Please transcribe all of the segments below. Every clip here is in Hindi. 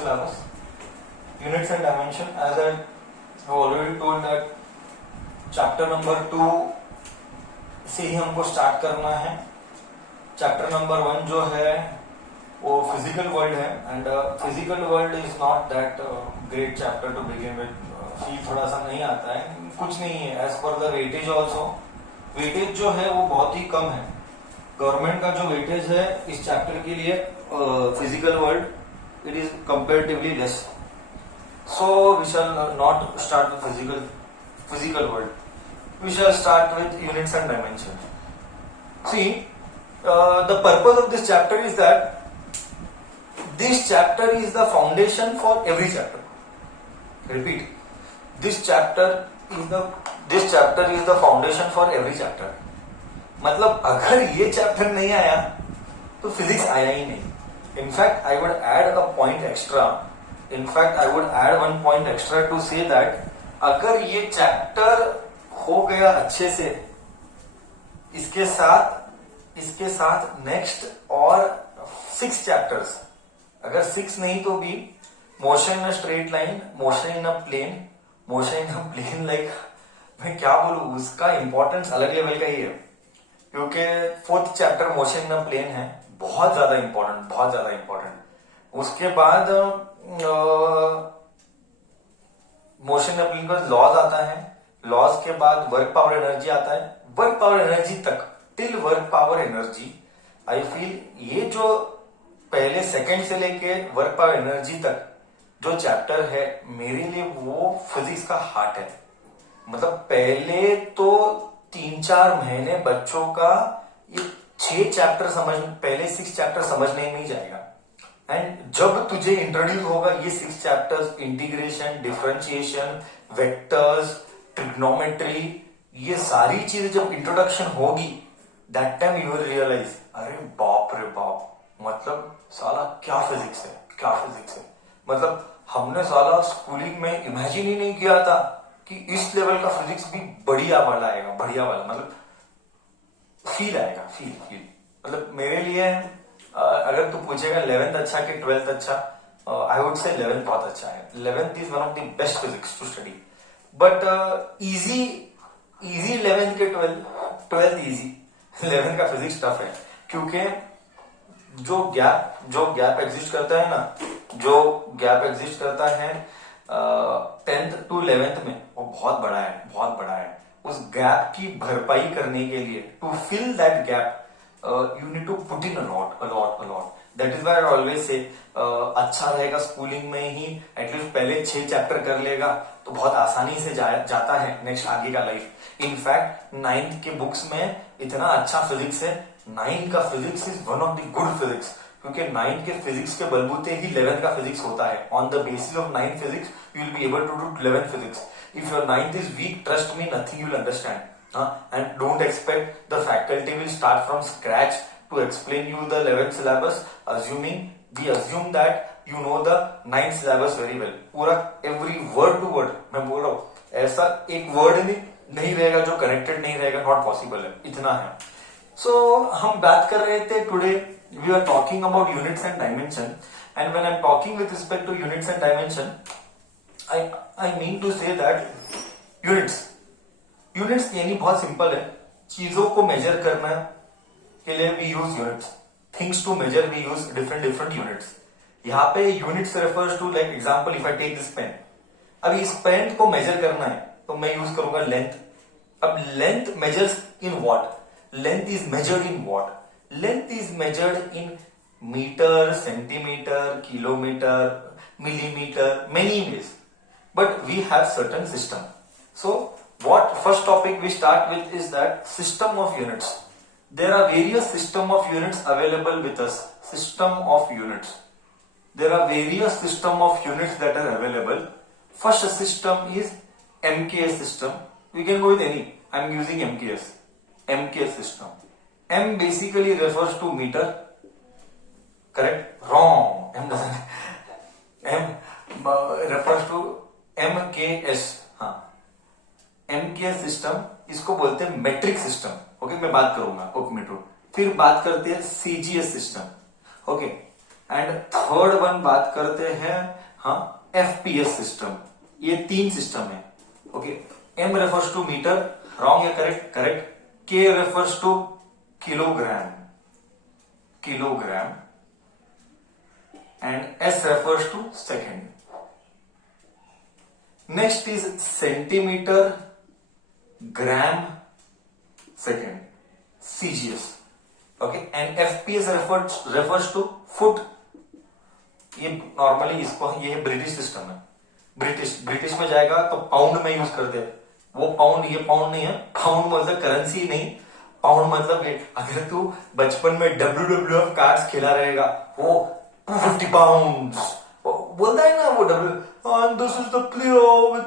syllabus, units and dimension. As I have already told that chapter number 2 से ही हमको स्टार्ट करना है. चैप्टर नंबर 1 जो है वो फिजिकल वर्ल्ड है, and physical world is not that great chapter two begin with. Feel थोड़ा सा नहीं आता है, कुछ नहीं है. As per the weightage also, weightage जो है वो बहुत ही कम है. गवर्नमेंट का जो वेटेज है इस चैप्टर के लिए physical world, it is comparatively less. So we shall not start with physical world. We shall start with units and dimension. See, the purpose of this chapter is that this chapter is the foundation for every chapter. Repeat. This chapter is the foundation for every chapter. मतलब अगर ये चैप्टर नहीं आया तो फिजिक्स आया ही नहीं. In fact, I would add a point extra. In fact, I would add one point extra to say that अगर ये चैप्टर हो गया अच्छे से, इसके साथ नेक्स्ट और 6 चैप्टर्स, अगर 6 नहीं तो भी motion in a straight line, motion in a plane like, मैं क्या बोलूं, उसका इंपॉर्टेंस अलग लेवल का ही है. क्योंकि 4th chapter motion in a plane है, बहुत ज्यादा इंपॉर्टेंट. उसके बाद मोशन इन अ प्लेन का लॉज आता है. लॉज के बाद वर्क पावर एनर्जी आता है. वर्क पावर एनर्जी तक, till work power energy, I feel ये जो पहले सेकंड से लेके वर्क पावर एनर्जी तक जो चैप्टर है, मेरे लिए वो फिजिक्स का हार्ट है. मतलब पहले तो 3-4 महीने बच्चों का ये 6 चैप्टर पहले 6 चैप्टर समझने में ही जाएगा. एंड जब तुझे इंट्रोड्यूस होगा ये 6 chapters, integration, differentiation, vectors, trigonometry, ये सारी चीजें जब इंट्रोडक्शन होगी, that time you will realise, अरे बाप रे बाप, मतलब साला क्या फिजिक्स है. मतलब हमने साला स्कूलिंग में इमेजिन ही नहीं किया था कि इस लेवल का फिजिक्स भी बढ़िया वाला, मतलब फील आएगा. फील मतलब मेरे लिए अगर तू पूछेगा 11th अच्छा कि 12th अच्छा, आई वुड से 11th बहुत अच्छा है. 11th is one of the best physics to study. But easy 11th के 12th इजी. 11th का फिजिक्स टफ है, क्योंकि जो गैप एग्जिस्ट करता है ना, जो गैप एग्जिस्ट करता है 10th to 11th में, वो बहुत बड़ा है. उस गैप की भरपाई करने के लिए, to fill that gap, you need to put in a lot. That is why I always say अच्छा रहेगा स्कूलिंग में ही एटलीस्ट पहले 6 चैप्टर कर लेगा तो बहुत आसानी से जाता है नेक्स्ट आगे का लाइफ. इनफैक्ट 9th के बुक्स में इतना अच्छा फिजिक्स है. 9th का physics is one of the good physics, क्योंकि 9th के फिजिक्स के बलबूते ही 11th का फिजिक्स होता है. On the basis of 9th physics you will be able to do 11th physics. If your 9th is weak, trust me, nothing you will understand. And don't expect the faculty will start from scratch to explain you the 11th syllabus, we assume that you know the 9th syllabus very well. पूरा every word to word मैं बोल रहा हूँ, ऐसा एक word नहीं रहेगा जो connected नहीं रहेगा, not possible है, इतना है. So हम बात कर रहे थे, today we are talking about units and dimension, and when I'm talking with respect to units and dimension, I mean to say that units यानी बहुत सिंपल है, चीजों को मेजर करना के लिए we use units. Things to measure we use different units. यहाँ पे units refers to, like example, if I take this pen, अब इस पेन को मेजर करना है तो मैं यूज करूंगा लेंथ. अब length measures in what? Length is measured in what? Length is measured in metre, centimetre, kilometre, millimetre, many ways, but we have certain system. So what first topic we start with is that system of units. There are various system of units available with us. There are various system of units that are available. First system is MKS system. We can go with any. I am using MKS system. M basically refers to meter. Correct? Wrong. M refers to MKS. MKS system, इसको बोलते हैं मेट्रिक सिस्टम. ओके, मैं बात करूंगा. फिर बात करते हैं CGS system. Okay, and third one बात करते हैं हाँ एफपीएस सिस्टम। ये 3 सिस्टम है। Okay, M refers to metre, wrong या correct? Correct. K refers to kilogram, kilogram, and S refers to second. Next is centimetre, gram, second, CGS. Okay, and FPS refers to foot. ये नॉर्मली इसको, ये ब्रिटिश सिस्टम है। ब्रिटिश में जाएगा तो पाउंड में यूज करते हैं। वो पाउंड, ये पाउंड नहीं है। पाउंड मतलब करेंसी नहीं, पाउंड मतलब अगर तू बचपन में WWF कार्ड्स खेला रहेगा, वो 250 पाउंड बोलता है ना वो this is the player with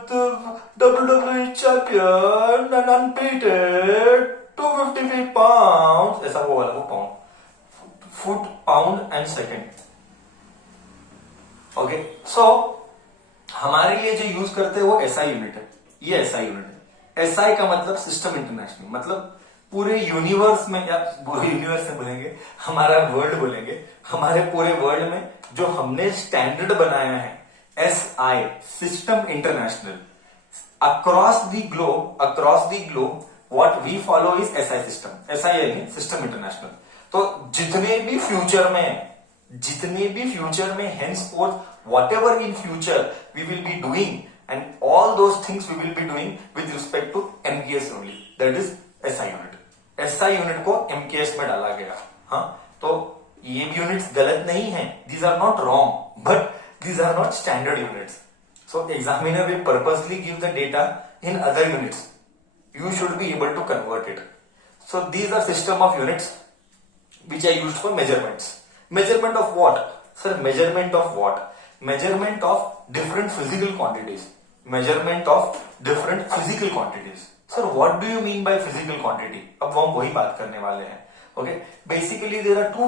WWE champion and unbeaten 250 pound, ऐसा वो वाला वो pound, foot, pound and second. Okay, so हमारे लिए जो यूज करते हैं वो एसआई यूनिट है। ये एसआई यूनिट है। एसआई का मतलब सिस्टम इंटरनेशनल, मतलब पूरे यूनिवर्स में, या यूनिवर्स में बोलेंगे, हमारा वर्ल्ड बोलेंगे, हमारे पूरे वर्ल्ड में जो हमने स्टैंडर्ड बनाया है SI, system international, across the globe what we follow is SI system. SI यानी सिस्टम इंटरनेशनल। तो जितने भी फ्यूचर में henceforth whatever in future we will be doing, and all those things we will be doing with respect to MKS only, that is SI unit. SI unit को MKS में डाला गया। हाँ, तो ये भी यूनिट्स गलत नहीं है, these are not wrong, but these are not standard units. So examiner will purposely give the data in other units. You should be able to convert it. So these are system of units which are used for measurements. Measurement of what? Sir, measurement of what? Measurement of different physical quantities. Measurement of different physical quantities. Sir, what do you mean by physical quantity? अब हम वही बात करने वाले हैं. Okay, basically there are two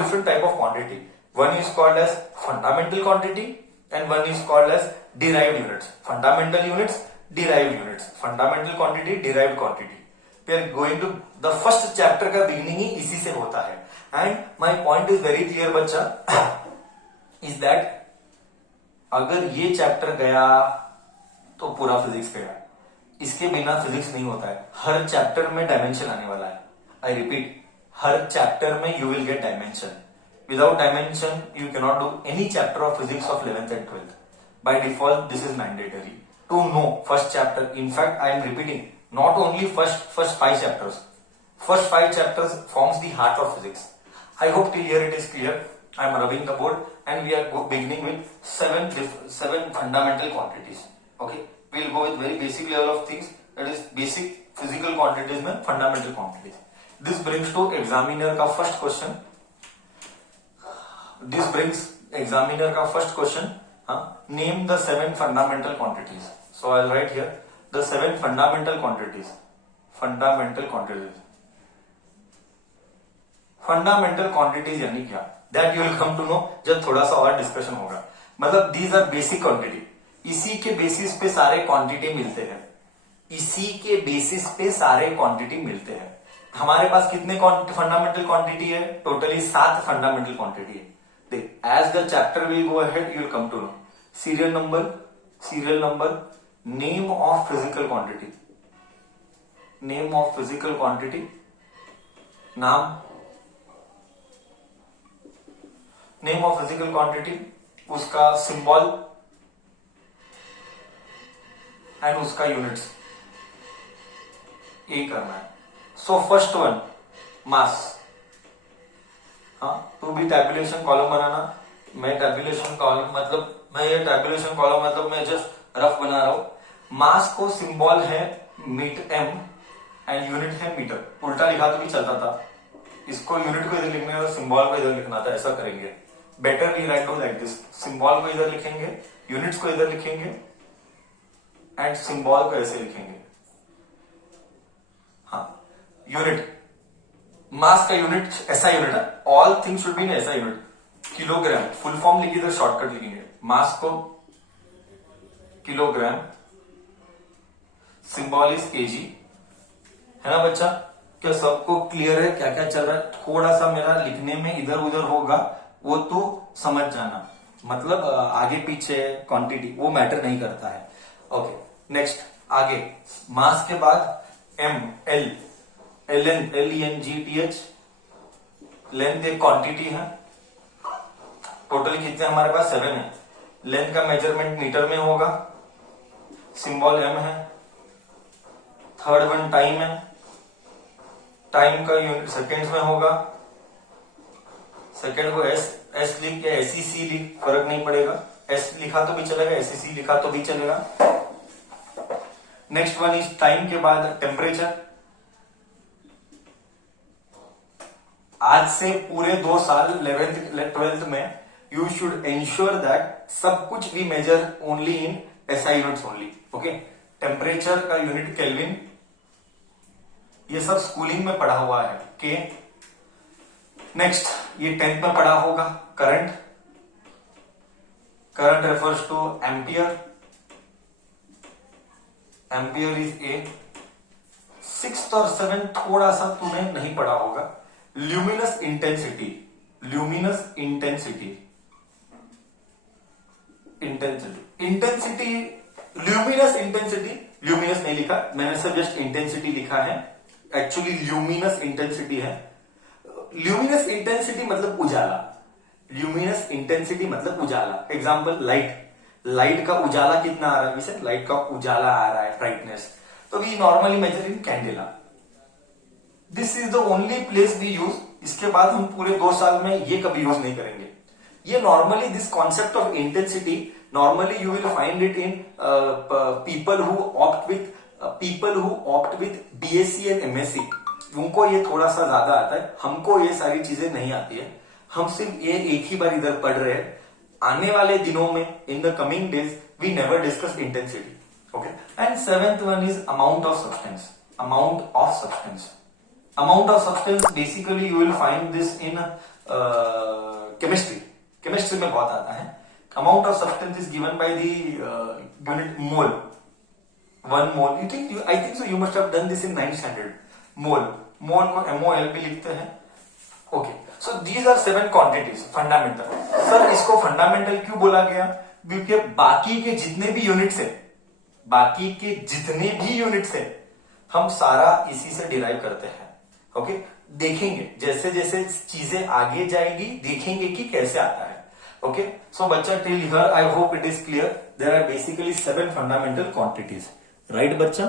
different type of quantity. One is called as fundamental quantity and one is called as derived units. Fundamental units, derived units. Fundamental quantity, derived quantity. We are going to the first chapter का beginning ही इसी से होता है. And my point is very clear बच्चा, is that अगर ये चैप्टर गया तो पूरा फिजिक्स गया। इसके बिना फिजिक्स नहीं होता है। हर चैप्टर में डायमेंशन आने वाला है। आई रिपीट, हर चैप्टर में you will get dimension. Without dimension you can not do any chapter of physics of 11th and 12th. By default this is mandatory to know first chapter. In fact, I am repeating, not only first 5 chapters. First 5 chapters forms the heart of physics. I hope till here it is clear. I am rubbing the board and we are beginning with 7 fundamental quantities. Okay, we will go with very basic level of things, that is basic physical quantities में fundamental quantities. This brings to examiner का first question. This brings examiner का first question. Name the 7 fundamental quantities. So I'll write here the 7 fundamental quantities. Fundamental quantities. Fundamental quantities यानी क्या, that you will come to know जब थोड़ा सा और डिस्कशन होगा। मतलब दीज आर बेसिक क्वांटिटी, इसी के बेसिस पे सारे क्वांटिटी मिलते हैं। इसी के बेसिस पे सारे क्वांटिटी मिलते हैं। हमारे पास कितने फंडामेंटल क्वांटिटी है? टोटली 7 फंडामेंटल क्वांटिटी है। देख, as the chapter will go ahead you will come to know serial number, name of physical quantity, name of physical quantity, नाम, नेम ऑफ फिजिकल क्वांटिटी, उसका सिंबल एंड उसका यूनिट्स, ये करना है। So first one mass. हाँ, तू भी टैबुलेशन कॉलम बनाना। मैं टैबुलेशन कॉलम मतलब मैं जस्ट रफ बना रहा हूं। मास को सिंबल है m एंड यूनिट है मीटर। उल्टा लिखा तो भी चलता था, इसको यूनिट को इधर लिखने का, सिंबल को इधर लिखना था। ऐसा करेंगे, better we write do like this. Symbol को इधर लिखेंगे, यूनिट्स को इधर लिखेंगे एंड सिंबल को ऐसे लिखेंगे। हाँ, यूनिट, मास का यूनिट ऐसा यूनिट है। All things should be in ऐसा यूनिट। किलोग्राम फुल फॉर्म लिखिए तो शॉर्टकट लिखेंगे। मास को किलोग्राम, सिंबल इज केजी, है ना बच्चा? क्या सबको क्लियर है क्या क्या चल रहा है? थोड़ा सा मेरा लिखने में इधर उधर होगा, वो तो समझ जाना, मतलब आगे पीछे क्वांटिटी वो मैटर नहीं करता है। ओके नेक्स्ट आगे, मास के बाद M, L, L N, L E N G T H, length एक क्वांटिटी है। टोटल कितने हमारे पास 7 है। लेंथ का मेजरमेंट मीटर में होगा, सिंबल एम है। थर्ड वन टाइम है, टाइम का यूनिट सेकेंड्स में होगा। सेकेंड को एस लिख या एसईसी लिख, फर्क नहीं पड़ेगा, एस लिखा तो भी चलेगा, एसईसी लिखा तो भी चलेगा। नेक्स्ट वन इज टाइम के बाद टेम्परेचर। आज से पूरे 2 साल 11th 12th में यू शुड एंश्योर दैट सब कुछ we measure only in SI units only. Okay, temperature का यूनिट केल्विन, ये सब स्कूलिंग में पढ़ा हुआ है के। नेक्स्ट ये 10th में पढ़ा होगा, current, current refers two ampere, ampere is a. 6th और 7th थोड़ा सा तूने नहीं पढ़ा होगा, luminous intensity, luminous intensity, intensity, luminous intensity, luminous नहीं लिखा मैंने, सब जस्ट इंटेंसिटी लिखा है, एक्चुअली ल्यूमिनस इंटेंसिटी है। ल्यूमिनस इंटेंसिटी मतलब उजाला, ल्यूमिनस इंटेंसिटी मतलब उजाला। एग्जांपल लाइट, लाइट का उजाला कितना आ रहा है, विषय लाइट का उजाला आ रहा है, ब्राइटनेस, तो we normally measure in candela. This is the only place we use. इसके बाद हम पूरे 2 साल में ये कभी यूज नहीं करेंगे। ये normally this concept of intensity normally you will find it in people who opt with BSc and MSc, उनको ये थोड़ा सा ज्यादा आता है, हमको ये सारी चीजें नहीं आती है। हम सिर्फ ये एक ही बार इधर पढ़ रहे हैं। आने वाले दिनों में in the coming days we never discuss intensity. Okay, and 7th one is amount of substance, amount of substance. Amount of substance basically you will find this in chemistry. Chemistry में बहुत आता है। Amount of substance is given by the unit mole. 1 mole. I think so. You must have done this in 9th standard. Mole. Mole को MOL भी लिखते हैं। Okay. So these are 7 quantities. Fundamental. Sir इसको fundamental क्यों बोला गया? क्योंकि बाकी के जितने भी यूनिट्स है, बाकी के जितने भी यूनिट्स है, हम सारा इसी से डिराइव करते हैं। ओके, देखेंगे जैसे जैसे चीजें आगे जाएगी देखेंगे कि कैसे आता है। ओके, सो बच्चा till here I hope it is clear. There are basically 7 fundamental quantities, right बच्चा?